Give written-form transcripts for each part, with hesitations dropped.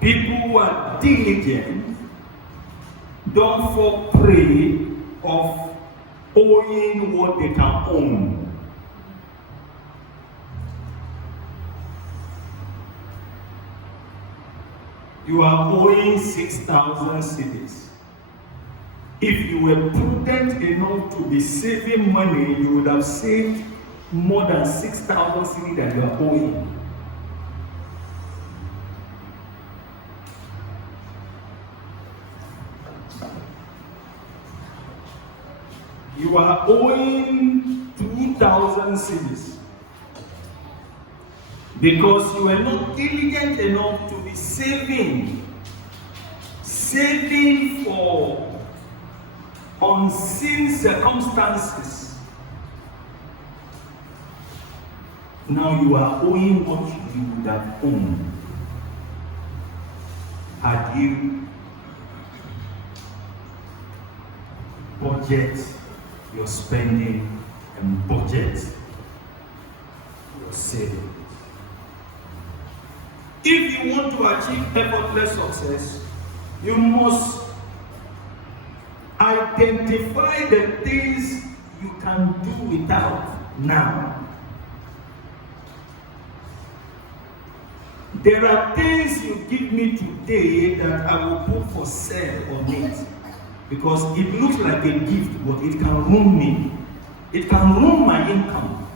People who are diligent don't fall prey of owing what they can own. You are owing 6,000 cedis. If you were prudent enough to be saving money, you would have saved more than 6,000 cedis that you are owing. You are owing 2,000 cedis because you are not diligent enough to be saving for unseen circumstances. Now you are owing what you would have owned had you budget your spending and budget your saving. If you want to achieve effortless success, you must identify the things you can do without now. There are things you give me today that I will put for sale on it because it looks like a gift, but it can ruin me. It can ruin my income.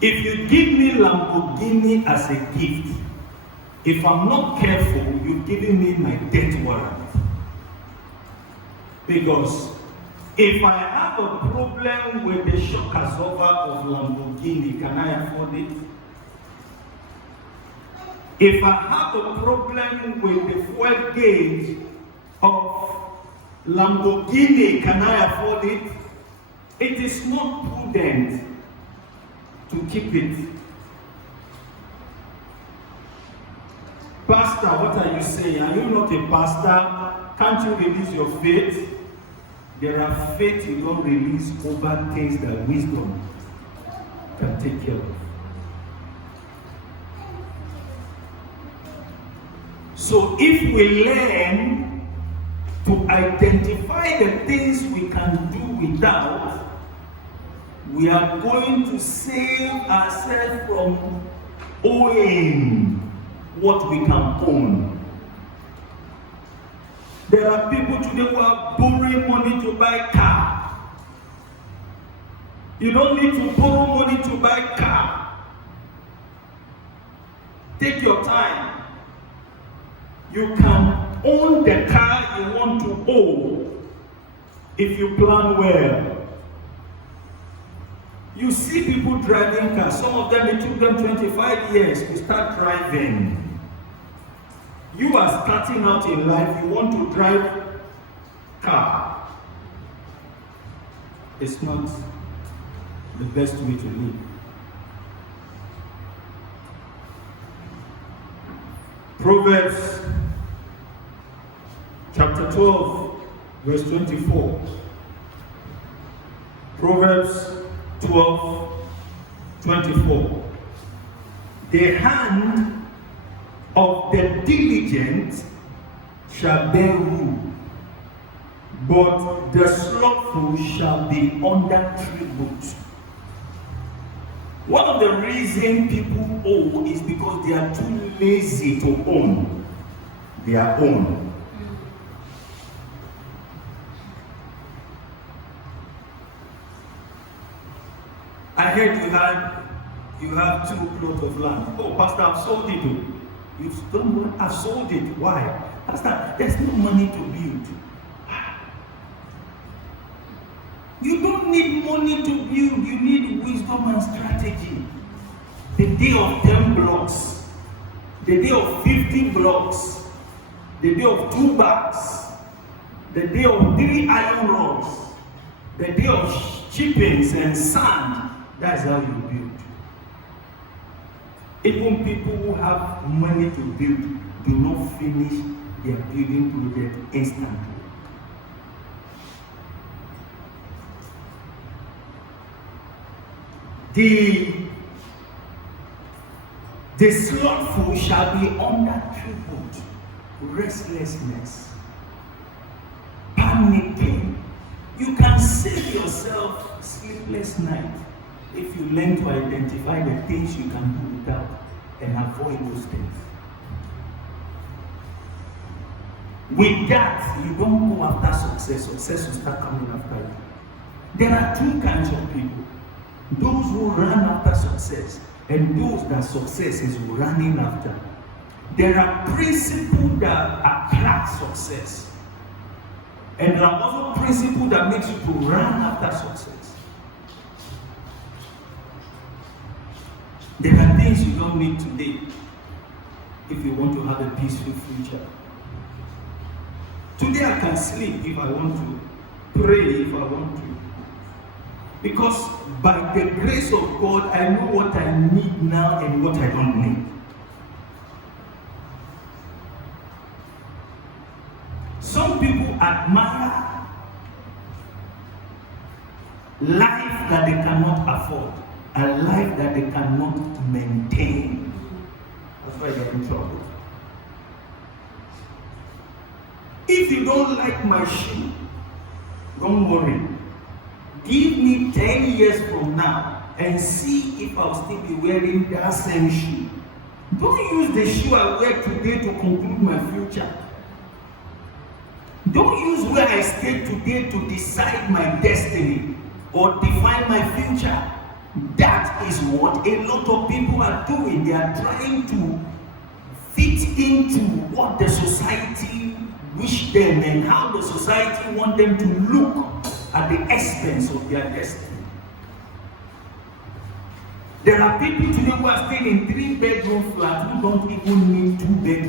If you give me Lamborghini as a gift, if I'm not careful, you're giving me my death warrant. Because if I have a problem with the shock absorber of Lamborghini, can I afford it? If I have a problem with the fuel gauge of Lamborghini, can I afford it? It is not prudent to keep it. Pastor, what are you saying? Are you not a pastor? Can't you release your faith? There are faith you don't release over things that wisdom can take care of. So if we learn to identify the things we can do without, we are going to save ourselves from owing what we can own. There are people today who are borrowing money to buy car. You don't need to borrow money to buy car. Take your time. You can own the car you want to own if you plan well. You see people driving cars. Some of them, it took them 25 years to start driving. You are starting out in life, you want to drive car. It's not the best way to live. Proverbs chapter 12, verse 24. Proverbs 12, 24. The hand of the diligent shall bear rule, but the slothful shall be under tribute. One of the reasons people owe is because they are too lazy to own their own. I heard you have 2 plots of land. Oh, Pastor, I've sold it. You've done what? I've sold it. Why? Pastor, there's no money to build. You don't need money to build. You need wisdom and strategy. The day of 10 blocks, the day of 50 blocks, the day of 2 bags, the day of 3 iron rods, the day of chippings and sand. That's how you build. Even people who have money to build do not finish their building project instantly. The slothful shall be under trouble, restlessness, panicking. You can save yourself sleepless night if you learn to identify the things you can do without and avoid those things. With that, you don't go after success. Success will start coming after you. There are two kinds of people. Those who run after success and those that success is running after. There are principles that attract success. And there are also principles that makes you to run after success. There are things you don't need today if you want to have a peaceful future. Today I can sleep if I want to, pray if I want to. Because by the grace of God, I know what I need now and what I don't need. Some people admire life that they cannot afford, a life that they cannot maintain. That's why they're in trouble. If you don't like my shoe, don't worry. Give me 10 years from now and see if I'll still be wearing that same shoe. Don't use the shoe I wear today to conclude my future. Don't use where I stay today to decide my destiny or define my future. That is what a lot of people are doing. They are trying to fit into what the society wish them and how the society want them to look at the expense of their destiny. There are people today who are staying in 3-bedroom flats who don't even need 2 bedrooms.